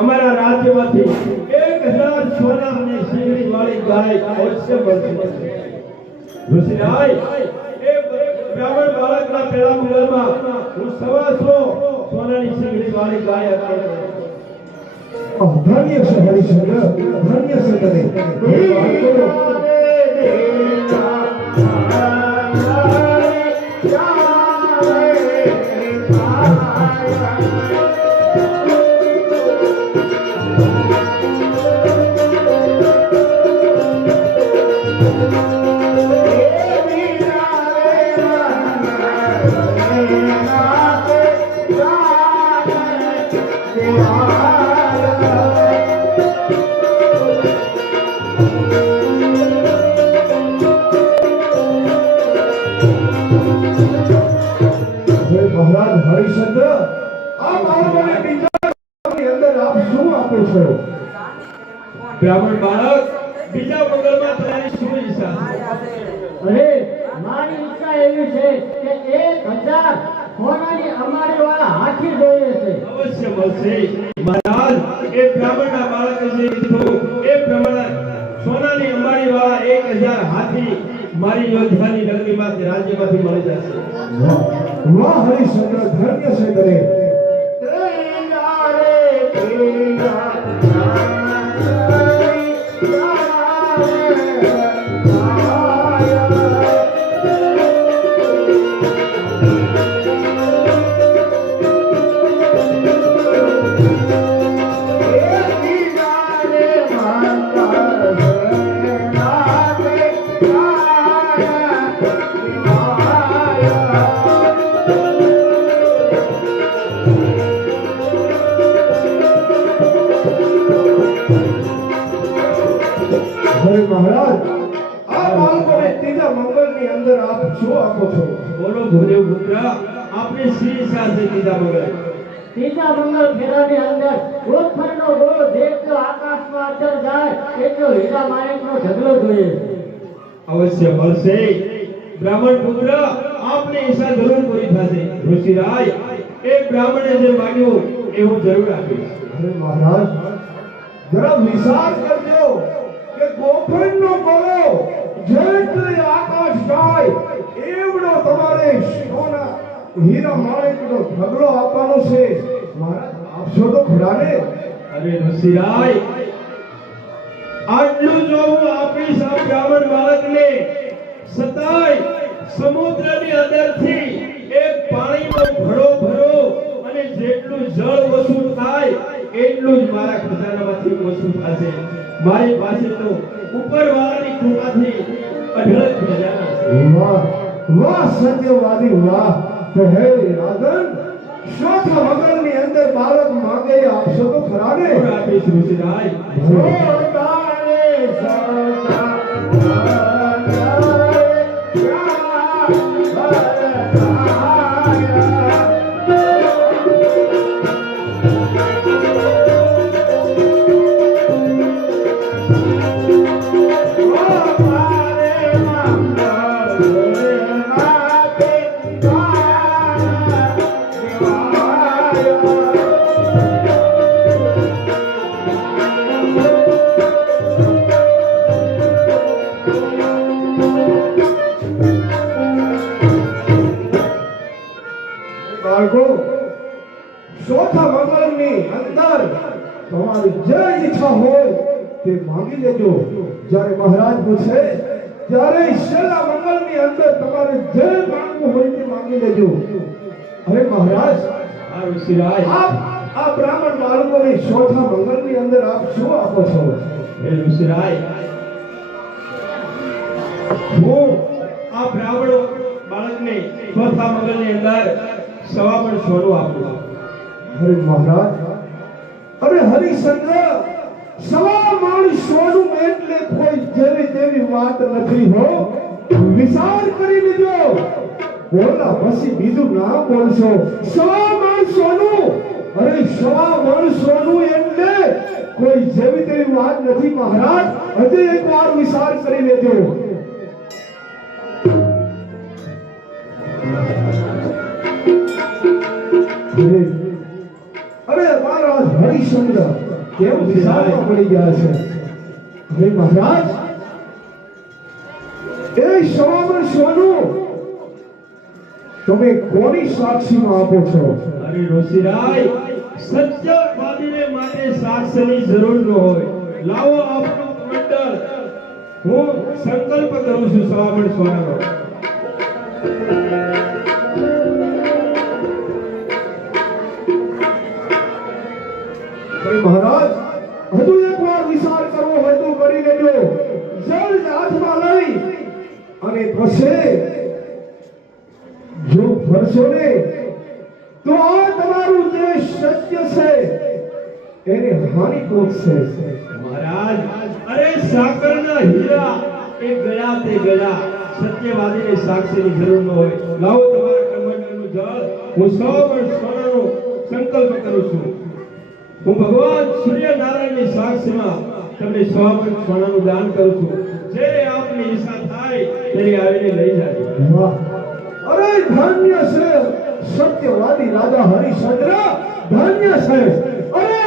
અમારા રાજ્યમાંથી 1000 સોના અને શીંગડી વાળી ગાય અવશ્ય મળશે ઋષિરાય એ બ્રાહ્મણ બાળકના પેલા મંગળમાં હું 100 સોનાની શીંગડી વાળી ગાય આપી ધન્ય છે હરિશ્ચંદ્ર, ધન્ય છે તને. મહારાજ હરિશ્ચંદ્ર, આ બાળકોને બીજાની અંદર આપ શું આપો છો? બ્રાહ્મણ બાળક બીજા મંગળમાં તમારી શું ઈચ્છા? અરે મારી ઈચ્છા એવી છે કે 1000 સોનાની અમારી વાળા હાથી જોઈએ છે. અવશ્ય મળશે મહારાજ. એ બ્રાહ્મણના બાળકે જે કીધું એ પ્રમાણે સોનાની અંબાડી વાળા 1000 હાથી મારી યોદ્ધાની નગરીમાંથી રાજ્યમાંથી મળી જશે. વાહ હરિશ્ચંદ્ર, ધન્ય છે તને. અરે મહારાજ, આ બાળકોને ત્રીજા મંગળની અંદર આપ શું આપો છો? બોલો ભોદેવ પુત્ર, આપની શી ઈચ્છા છે ત્રીજા મંગળ? ત્રીજા મંગળ ફેરાની અંદર ઉત્તરનો ગોળ જેટલો આકાશમાં અંદર જાય એટલો હીરા માણેકનો ઢગલો જોઈએ છે. અવશ્ય મળશે બ્રાહ્મણ પુત્ર. આપની ઈચ્છા જરૂર પૂરી થશે ઋષિરાય. એ બ્રાહ્મણે જે માંગ્યું એ હું જરૂર આપીશ. અરે મહારાજ, જરા વિચાર કરજો કે ગોફણનો ગોળો જેટલી આકાશ જાય એવડો તમારે સોના હીરા માણેકનો ઢગલો આપવાનો છે. મહારાજ, આપશો તો ખરા ને? અરે ઋષિરાય, આટલું જો હું આપીશ આ બ્રાહ્મણ બાળકને, છતાંય સમુદ્રની અંદરથી એક પાણીનો ઘડો ભરો અને જેટલું જળ વસૂલ થાય એટલું જ મારા ખજાનામાંથી વસૂલ થશે. મારી પાસે તો ઉપરવાળાની કૃપાથી અઢળક ખજાના છે. વાહ વાહ સત્યવાદી, વાહ. તો હે રાજન, ચોથા મંગળની અંદર બાળક માંગે એ આપશો તો ખરા ને? જરૂર આપીશ ઋષિરાય. બાળકો, ચોથા મંગળની અંદર તમારી જે ઈચ્છા હોય તે માંગી લેજો. જ્યારે મહારાજ પૂછે ત્યારે છેલ્લા મંગળની અંદર તમારે જે માંગવું હોય તે માંગી લેજો. અરે મહારાજ, આ ઋષિરાય, આપ આ બ્રાહ્મણ બાળકોને ચોથા મંગળની અંદર આપ શું આપો છો? હે ઋષિરાય, હું આ બ્રાહ્મણ બાળકને ચોથા મંગળની અંદર 100 પણ સોનું આપું છું. અરે મહારાજ, અરે હરિશ્ચંદ્ર, 100 મણ સોનું એટલે કોઈ જેવી તેવી વાત નથી હો. વિચાર કરી લીધો. બોલા પછી બીજું ના બોલશો. 100 મણ સોનું, અરે 100 મણ સોનું એટલે કોઈ જેવી તેવી વાત નથી મહારાજ. હજી એકવાર વિચાર કરી લેજો. અરે મહારાજ હરિશ્ચંદ્ર કેમ વિચારમાં પડી ગયા છે? હવે મહારાજ એ સવામણ સોનું તમે કોની સાક્ષીમાં આપો છો? અરે ઋષિરાય, સત્યવાદીને માટે સાક્ષીની જરૂર ન હોય. લાવો આપણું કમંડળ. હું સંકલ્પ કરું છું શ્રાવણ સોનાનો. અરે મહારાજ હજુ એકવાર વિચાર કરવો હોય તો કરી લેજો. જળ હાથમાં લઈ અને પછી જો ફરશો ને તો આ તમારું જે સત્ય છે એને હાનિ પહોંચશે. મહારાજ, અરે સાકરના હીરા એ ગયા તે ગયા. સત્યવાદીને સાક્ષીની જરૂર ન હોય. લાવો તમારા કમંડળનું જળ. હું શ્રાવણ સોનાનો સંકલ્પ કરું છું. હું ભગવાન સૂર્યનારાયણની સાક્ષીમાં તમને શ્રાવણ સોનાનું દાન કરું છું. જે આપની ઈચ્છા થાય તેની આવીને લઈ જાય. વાહ! અરે ધન્ય છે સત્યવાદી રાજા હરિશ્ચંદ્ર, ધન્ય છે. અરે